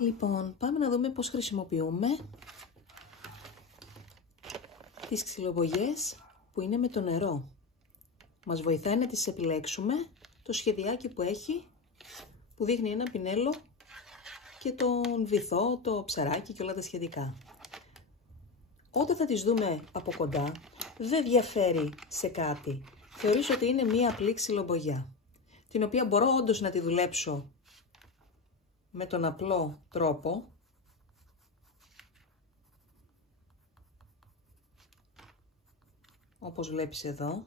Λοιπόν, πάμε να δούμε πώς χρησιμοποιούμε τις ξυλοβογιές που είναι με το νερό. Μας βοηθάει να τις επιλέξουμε το σχεδιάκι που έχει, που δείχνει ένα πινέλο και τον βυθό, το ψαράκι και όλα τα σχετικά. Όταν θα τις δούμε από κοντά, δεν διαφέρει σε κάτι. Θεωρείς ότι είναι μία απλή ξυλοβογιά, την οποία μπορώ όντως να τη δουλέψω με τον απλό τρόπο, όπως βλέπεις εδώ.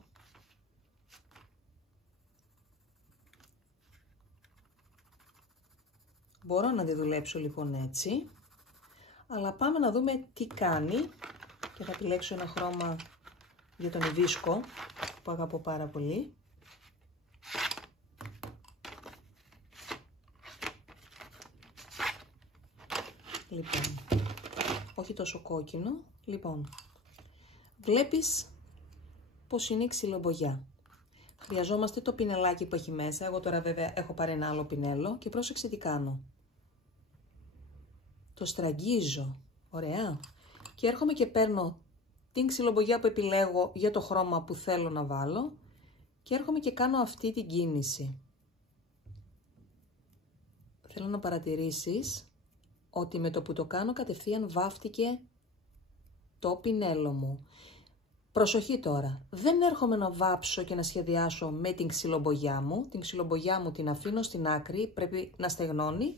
Μπορώ να τη δουλέψω λοιπόν έτσι, αλλά πάμε να δούμε τι κάνει και θα επιλέξω ένα χρώμα για τον ιβίσκο που αγαπώ πάρα πολύ. Λοιπόν, όχι τόσο κόκκινο. Λοιπόν, βλέπεις πως είναι η ξυλοβογιά. Χρειαζόμαστε το πινελάκι που έχει μέσα. Εγώ τώρα βέβαια έχω πάρει ένα άλλο πινέλο και πρόσεξε τι κάνω. Το στραγγίζω, ωραία. Και έρχομαι και παίρνω την ξυλοβογιά που επιλέγω για το χρώμα που θέλω να βάλω και έρχομαι και κάνω αυτή την κίνηση. Θέλω να παρατηρήσεις ότι με το που το κάνω κατευθείαν βάφτηκε το πινέλο μου. Προσοχή τώρα, δεν έρχομαι να βάψω και να σχεδιάσω με την ξυλοβογιά μου. Την ξυλοβογιά μου την αφήνω στην άκρη, πρέπει να στεγνώνει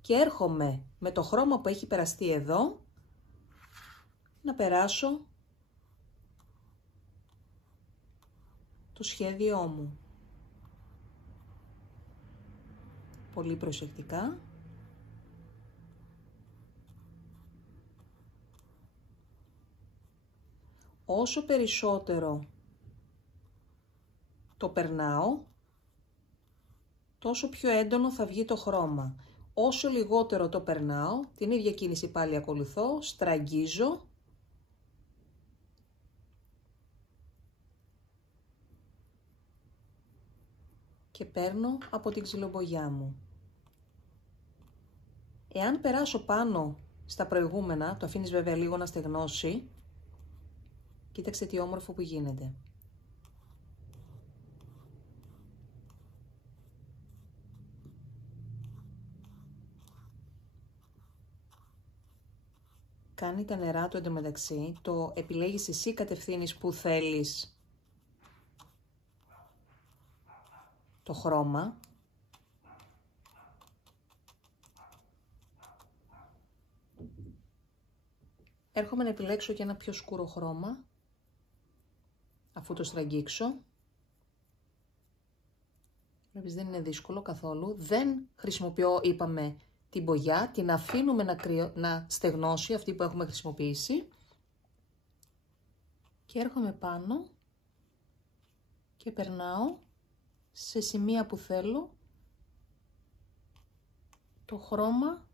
και έρχομαι με το χρώμα που έχει περαστεί εδώ να περάσω το σχέδιό μου. Πολύ προσεκτικά. Όσο περισσότερο το περνάω, τόσο πιο έντονο θα βγει το χρώμα. Όσο λιγότερο το περνάω, την ίδια κίνηση πάλι ακολουθώ, στραγγίζω και παίρνω από την ξυλοβογιά μου. Εάν περάσω πάνω στα προηγούμενα, το αφήνεις βέβαια λίγο να στεγνώσει, κοίταξε τι όμορφο που γίνεται. Κάνει τα νερά του εντωμεταξύ, το επιλέγεις εσύ, κατευθύνεις που θέλεις το χρώμα. Έρχομαι να επιλέξω και ένα πιο σκούρο χρώμα, αφού το στραγγίξω. Βλέπεις, δεν είναι δύσκολο καθόλου. Δεν χρησιμοποιώ, είπαμε, την μπογιά, την αφήνουμε να στεγνώσει αυτή που έχουμε χρησιμοποιήσει. Και έρχομαι πάνω και περνάω σε σημεία που θέλω το χρώμα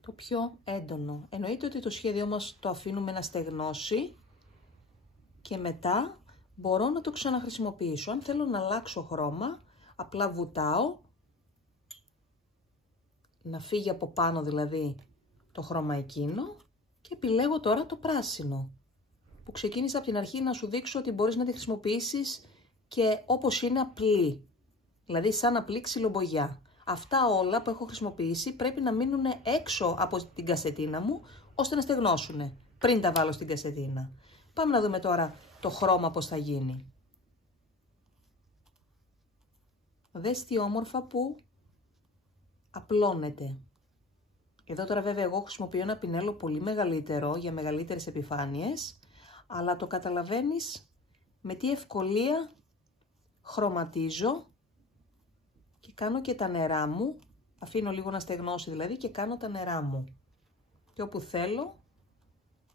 το πιο έντονο. Εννοείται ότι το σχέδιό μας το αφήνουμε να στεγνώσει και μετά μπορώ να το ξαναχρησιμοποιήσω. Αν θέλω να αλλάξω χρώμα, απλά βουτάω, να φύγει από πάνω δηλαδή το χρώμα εκείνο και επιλέγω τώρα το πράσινο, που ξεκίνησα από την αρχή να σου δείξω ότι μπορείς να τη χρησιμοποιήσεις και όπως είναι απλή, δηλαδή σαν απλή ξυλοβογιά. Αυτά όλα που έχω χρησιμοποιήσει πρέπει να μείνουν έξω από την κασετίνα μου, ώστε να στεγνώσουν πριν τα βάλω στην κασετίνα. Πάμε να δούμε τώρα το χρώμα πώς θα γίνει. Δες τι όμορφα που απλώνεται. Εδώ τώρα βέβαια εγώ χρησιμοποιώ ένα πινέλο πολύ μεγαλύτερο για μεγαλύτερες επιφάνειες, αλλά το καταλαβαίνεις με τι ευκολία χρωματίζω και κάνω και τα νερά μου, αφήνω λίγο να στεγνώσει δηλαδή και κάνω τα νερά μου. Και όπου θέλω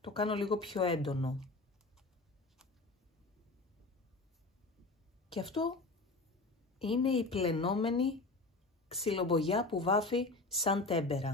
το κάνω λίγο πιο έντονο. Και αυτό είναι η πλενόμενη ξυλοβογιά που βάφει σαν τέμπερα.